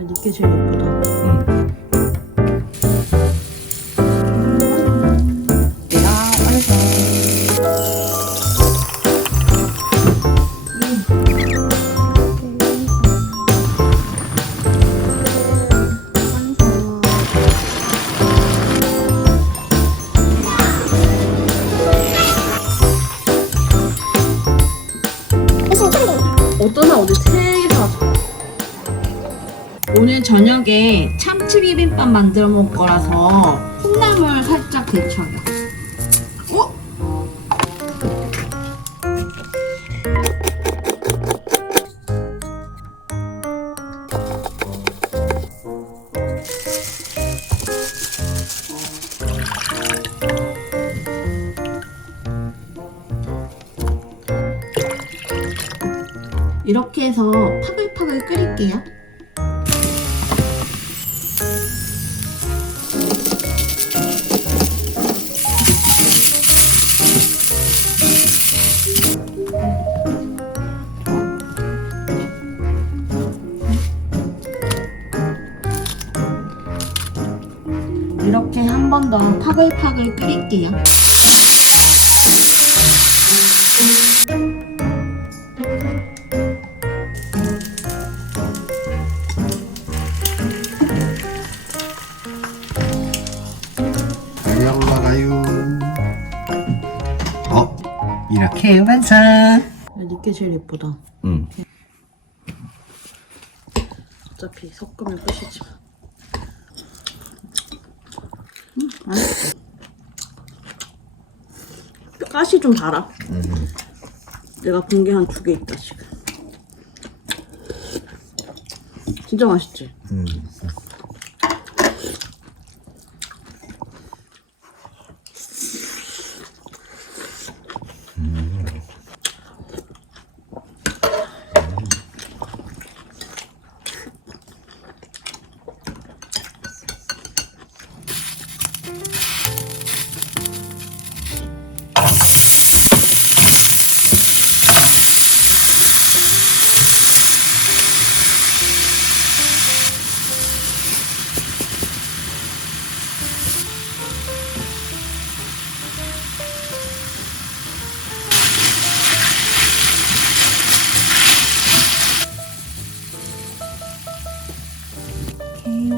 이게 제일 예쁘다. 어떠나 어디 세 개 사왔어. 오늘 저녁에 참치 비빔밥 만들어 먹을 거라서 콩나물 살짝 데쳐요. 어? 이렇게 해서 파글파글 끓일게요. 이렇게 한 번 더 파글파글 끓일게요. 올라가요. 이렇게 완성. 이게 제일 예쁘다. 어차피 섞으면 끝이지. 맛있어. 가시 좀 달아. 내가 본 게 한 2개 있다 지금. 진짜 맛있지?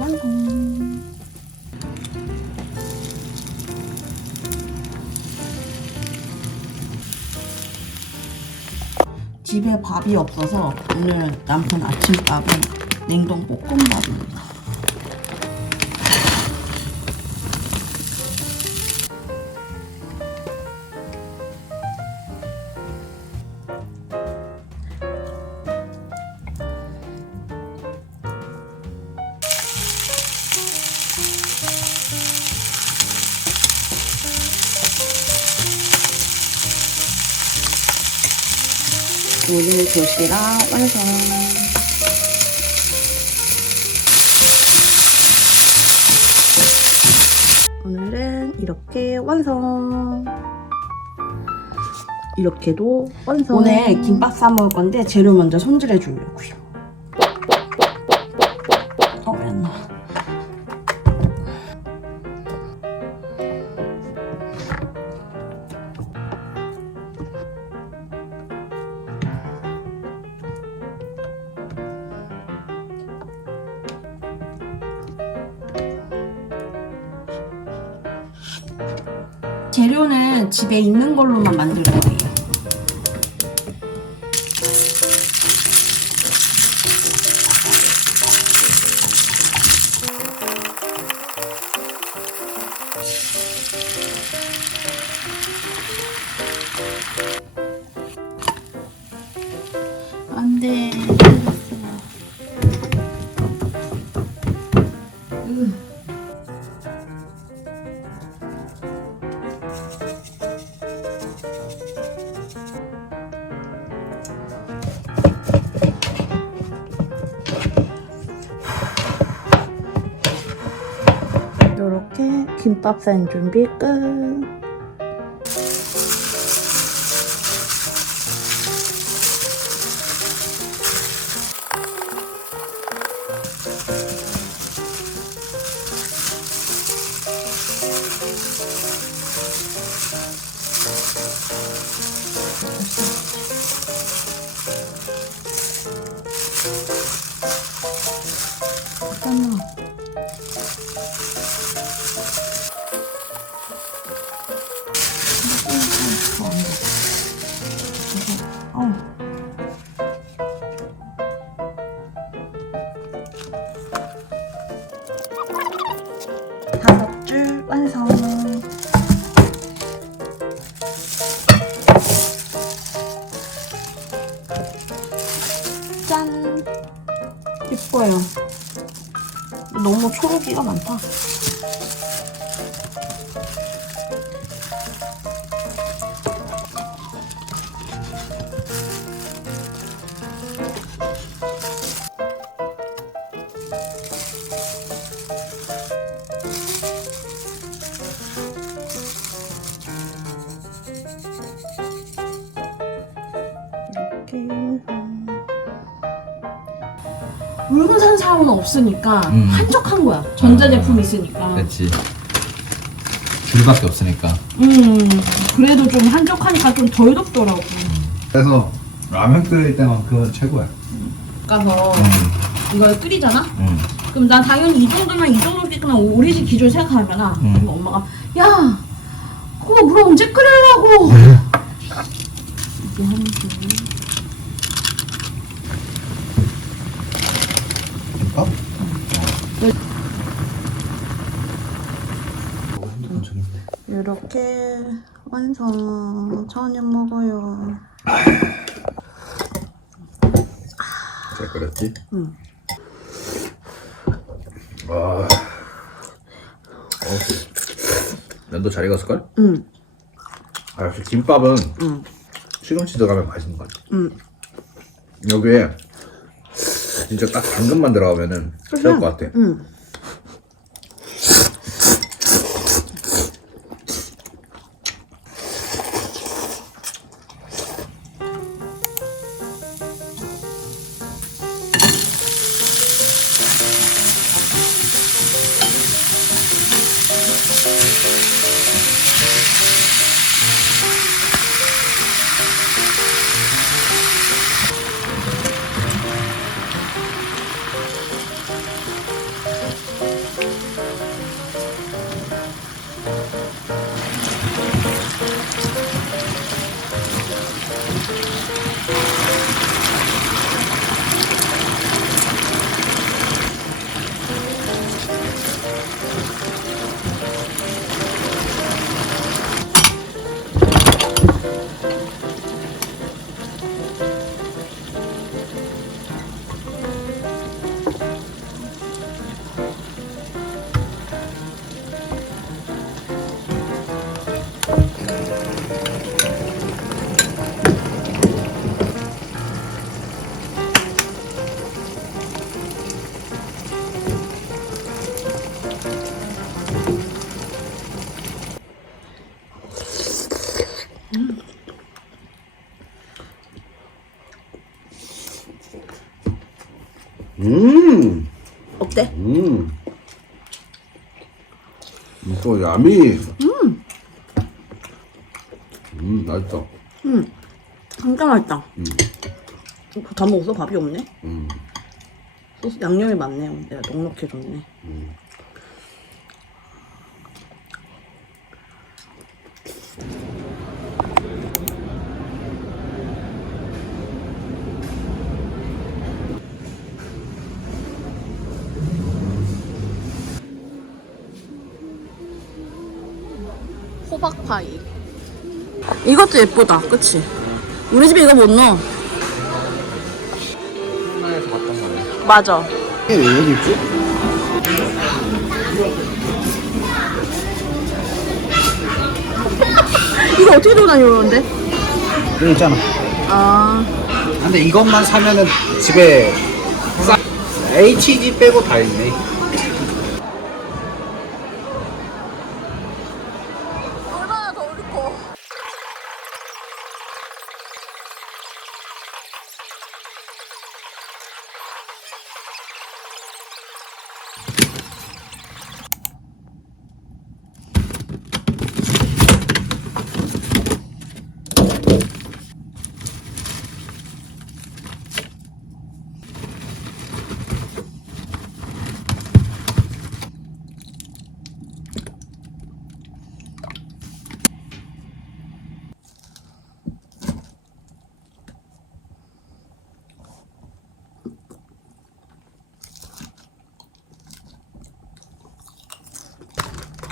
완성. 집에 밥이 없어서 오늘 남편 아침밥은 냉동 볶음밥입니다. 오늘 도시락 완성. 오늘은 이렇게 완성. 이렇게도 완성. 오늘 김밥 싸 먹을 건데 재료 먼저 손질해 주려고요. 왜 안 나와? 재료는 집에 있는 걸로만 만들 거예요. 안 돼. 이렇게 김밥 싼 준비 끝. 잠깐만. 다섯 줄 완성. 짠. 예뻐요. 너무 초록이가 많다. 이렇게 물건산 사고는 없으니까 한적한 거야. 전자제품 있으니까. 그렇지. 줄밖에 없으니까. 그래도 좀 한적하니까 좀 덜 덥더라고. 그래서 라면 끓일 때만큼은 최고야. 가서 이걸 끓이잖아? 응. 그럼 난 당연히 이 정도면 우리 집 기준 생각하잖아. 그럼 엄마가 야 그거 물 언제 끓이려고 이렇게 하면서 김밥? 이렇게 완성. 저녁 먹어요. 잘 끓였지? 응. 와. 면도 잘 익었을걸? 응. 아, 역시 김밥은 응. 시금치 들어가면 맛있는 것 같아. 응. 여기에 진짜 딱 당근만 들어가면은 최고일 것 같아. 응. 어때? 또 야미. 맛있다. 진짜 맛있다. 다 먹었어? 밥이 없네? 소스 양념이 많네요. 내가 넉넉해졌네. 호박파이. 이것도 예쁘다. 그치? 우리 집에 이거 못 넣어. 하나에서 봤던 거네. 맞아. 이게 왜 여기 있지? 이거 어떻게 들고 다니는데? 여기 있잖아. 아. 근데 이것만 사면은 집에 HG 빼고 다 있네. 얼마나 더 어렵고.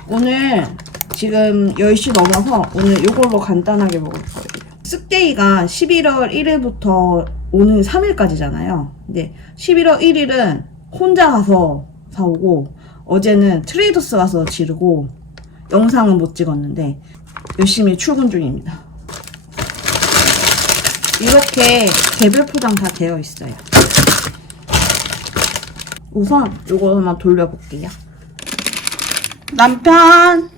오늘 지금 10시 넘어서 오늘 이걸로 간단하게 먹을 거예요. 쓱데이가 11월 1일부터 오는 3일까지잖아요. 근데 11월 1일은 혼자 가서 사오고 어제는 트레이더스 가서 지르고 영상은 못 찍었는데 열심히 출근 중입니다. 이렇게 개별 포장 다 되어 있어요. 우선 이거 한번 돌려볼게요. 남편!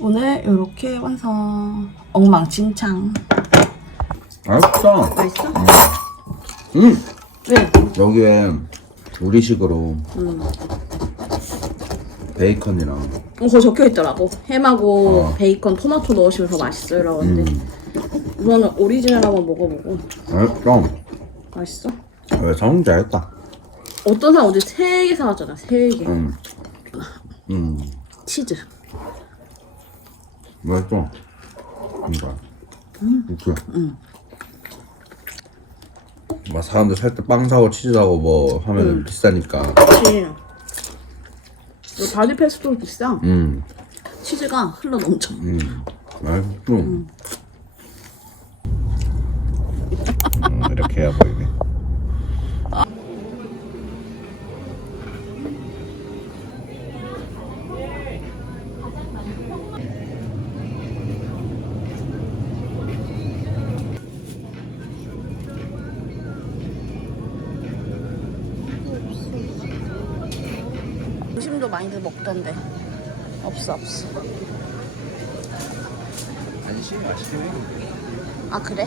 오늘 이렇게 완성. 엉망진창. 맛있어. 맛있어? 왜? 왜? 여기에 우리식으로 베이컨이랑 그거 적혀있더라고. 햄하고 어. 베이컨, 토마토 넣으시면 더 맛있어요 라고 하는데 우선은 오리지널 한번 먹어보고. 맛있어. 맛있어? 왜 성 잘했다. 어떤 사람 어제 3개 사왔잖아. 3개. 치즈. 맛있어. 뭔가. 그치? 막 사람들 살 때 빵 사고 치즈 사고 뭐 하면 비싸니까. 그치. 이 바디 페스토도 비싸. 치즈가 흘러 넘쳐. 맛있어. 이렇게 해야 보이네. 점심도 많이들 먹던데. 없어. 안심 맛있긴 해. 아, 그래?